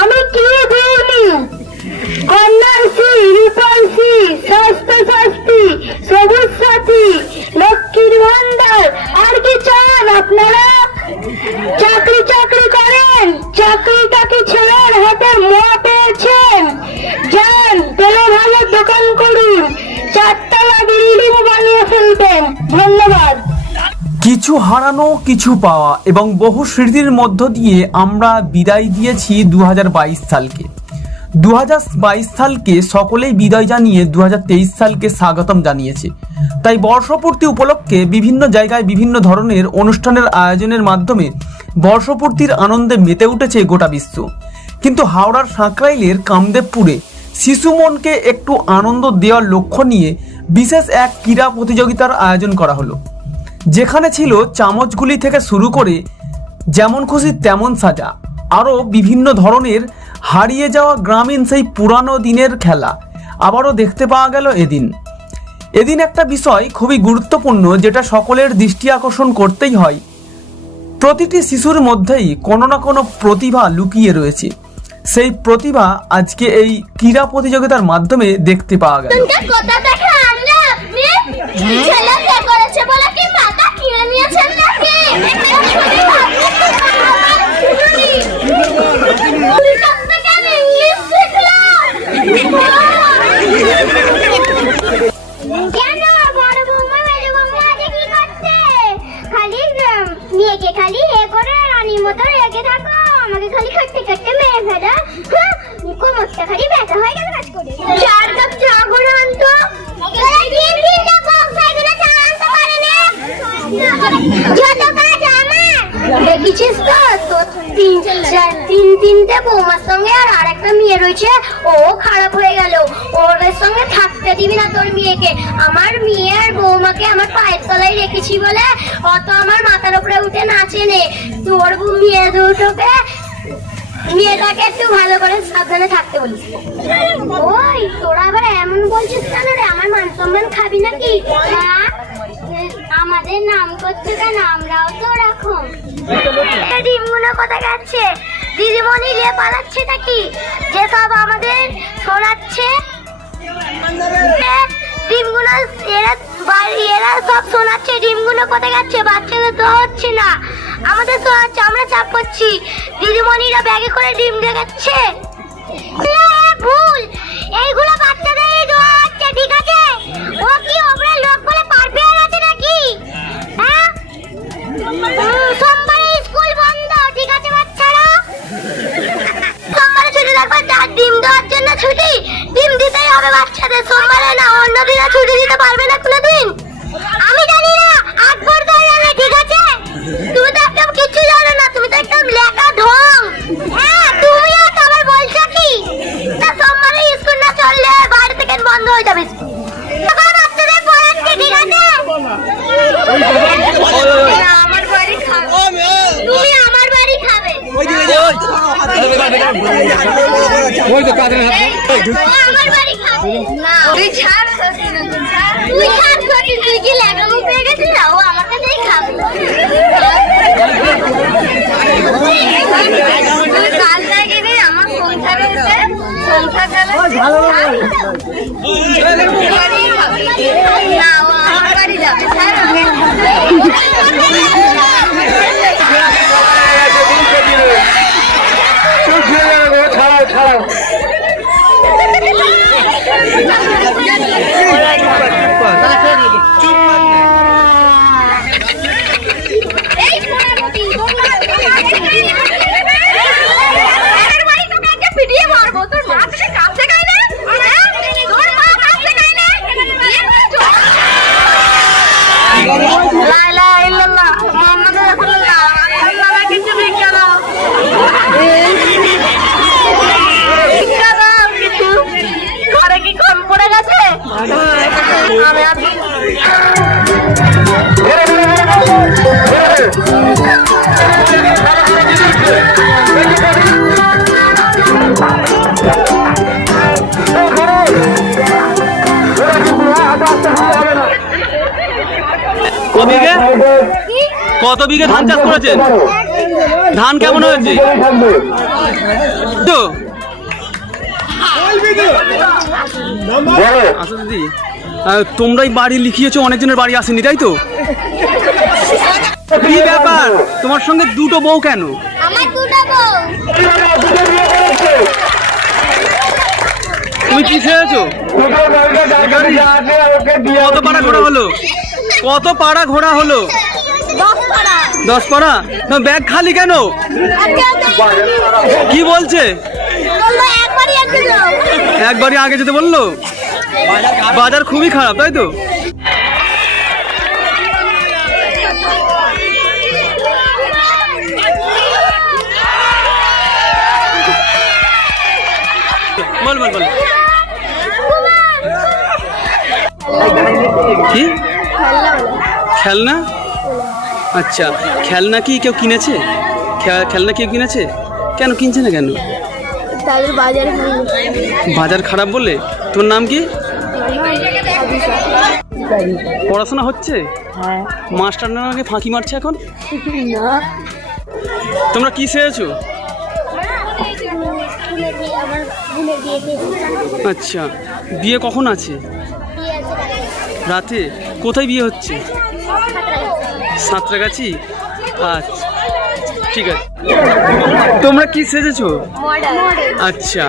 আমি কি দিইনি? কন্যাশ্রী, রূপশ্রী, স্বাস্থ্য সাথী, সবুজ সাথী, লক্ষ্মীর ভান্ডার, আর কি চান আপনারা? চাকরি চাকরি করেন, চাকরিটাকে ছেলের হাতে মোয়া পেয়েছেন। যান, পেলে ভালো দোকান করুন, 4 তলা বিল্ডিং বানিয়ে ফেলবেন। ধন্যবাদ। কিছু হারানো, কিছু পাওয়া এবং বহু স্মৃতির মধ্য দিয়ে আমরা বিদায় দিয়েছি 2022 সালকে। 2022 সালকে সকলেই বিদায় জানিয়ে 2023 সালকে স্বাগতম জানিয়েছে। তাই বর্ষপূর্তি উপলক্ষে বিভিন্ন জায়গায় বিভিন্ন ধরনের অনুষ্ঠানের আয়োজনের মাধ্যমে বর্ষপূর্তির আনন্দে মেতে উঠেছে গোটা বিশ্ব। কিন্তু হাওড়ার সাঁকরাইলের কামদেবপুরে শিশু মনকে একটু আনন্দ দেওয়ার লক্ষ্য নিয়ে বিশেষ এক ক্রীড়া প্রতিযোগিতার আয়োজন করা হলো, যেখানে ছিল চামচগুলি থেকে শুরু করে যেমন খুশি তেমন সাজা, আরও বিভিন্ন ধরনের হারিয়ে যাওয়া গ্রামীণ সেই পুরানো দিনের খেলা আবারও দেখতে পাওয়া গেল এদিন একটা বিষয় খুবই গুরুত্বপূর্ণ, যেটা সকলের দৃষ্টি আকর্ষণ করতেই হয়। প্রতিটি শিশুর মধ্যেই কোনো না কোনো প্রতিভা লুকিয়ে রয়েছে। সেই প্রতিভা আজকে এই ক্রীড়া প্রতিযোগিতার মাধ্যমে দেখতে পাওয়া গেল। খালি এ করে রানীর মতো রেখে থাকো, আমাকে খালি খাটতে খাটতে মেরে ফেলো। কোমরটা খালি ব্যথা হয়ে গেল কাজ করে। 4 কাপ চা করে আনতো, দেখেছিস তো তিনটে বৌমার সঙ্গে আর আরেকটা মেয়ে রয়েছে, ও খারাপ হয়ে গেল। ওদের সঙ্গে থাকতে দিবি না তোর মেয়েকে। আমার মেয়ে আর বৌমাকে আমার পায়ের তলায় রেখেছি বলে অত আমার মাথার উপরে উঠে নাচে নে। তোর মেয়ে দুটোকে, মেয়েটাকে একটু ভালো করে সাবধানে থাকতে বলিস। ওই তোরা আবার এমন বলছিস কেন রে? আমার মান সম্মান খাবি নাকি? আমাদের নাম করছে কেন? আমরাও তো ওরকম। ডিমগুলো কোথায় যাচ্ছে? দিদিমণি নিয়ে পালাচ্ছে নাকি? যেসব আমাদের শোনাচ্ছে ডিমগুলো, এরা সব শোনাচ্ছে। ডিমগুলো কোথায় যাচ্ছে? বাচ্চাদের তো হচ্ছে না, আমাদের শোনাচ্ছে, আমরা চাপ করছি। দিদিমণিরা ব্যাগে করে ডিম দেখাচ্ছে। ভুল, এইগুলো বাচ্চাদের দেওয়া হচ্ছে, ঠিক আছে? ও কি ওপরে লোক বলে পার পেয়ে গেছে নাকি? হ্যাঁ, সোমবারে স্কুল বন্ধ, ঠিক আছে বাচ্চারা? সোমবারে ছুটি থাকবে, ডিম দেওয়ার জন্য ছুটি। ডিম দিতেই হবে বাচ্চাদের, সোমবারে না, অন্য দিনে ছুটি দিতে পারবে না কোনোদিন। আমি জানি না, 8 পর্দা জানে, ঠিক আছে? তুমি তো একদম কিছু জানো না, তুমি তো একদম লেখা ঢং। হ্যাঁ, তুমিও তো আবার বলছো কি না সোমবারে স্কুল না চললে বাড়ি থেকে বন্ধ হয়ে যাবে। তখন বাচ্চাদের পড়াচ্ছি, ঠিক আছে? আমার বাড়ি খাবে, তুমি আমার বাড়ি খাবে। আমার বাড়ি খাবে না, তুই ছাড়, তুই ছাড়, তুই কি লেখামো পেয়ে গেছিস? ও আমার কাছেই খাবে। কাল থেকে নেই আমার সংসার না, ও আমার বাড়ি যাবে। কত বিঘে ধান চাষ করেছেন? ধান কেমন হয়েছে? তো আচ্ছা দিদি, তোমরাই বাড়ি লিখিয়েছো, অনেকজনের বাড়ি আসেনি তাই তো? কি ব্যাপার, তোমার সঙ্গে দুটো বউ কেন? আমার দুটো বউ। তুমি কি খেয়েছো? কত পাড়া ঘোরা হলো? কত পাড়া ঘোরা হলো? 10 পাড়া। না ব্যাগ খালি কেন? কি বলছে? একবারই আগে যেতে বললো। বাজার খুবই খারাপ তাই তো? বল বল বল। কি খেলনা? আচ্ছা, খেলনা কি কেউ কিনেছে? খেলনা কেউ কিনেছে? কেন কিনছে না কেন? বাজার খারাপ বলে? তোমার নাম কি? পড়াশোনা হচ্ছে? মাস্টার না আমাকে ফাঁকি মারছে এখন? তোমরা কি চেয়েছো? আচ্ছা, বিয়ে কখন আছে? রাতে? কোথায় বিয়ে হচ্ছে? সাঁতরাগাছি। আচ্ছা ঠিক আছে। তোমরা কি সেজেছো? আচ্ছা।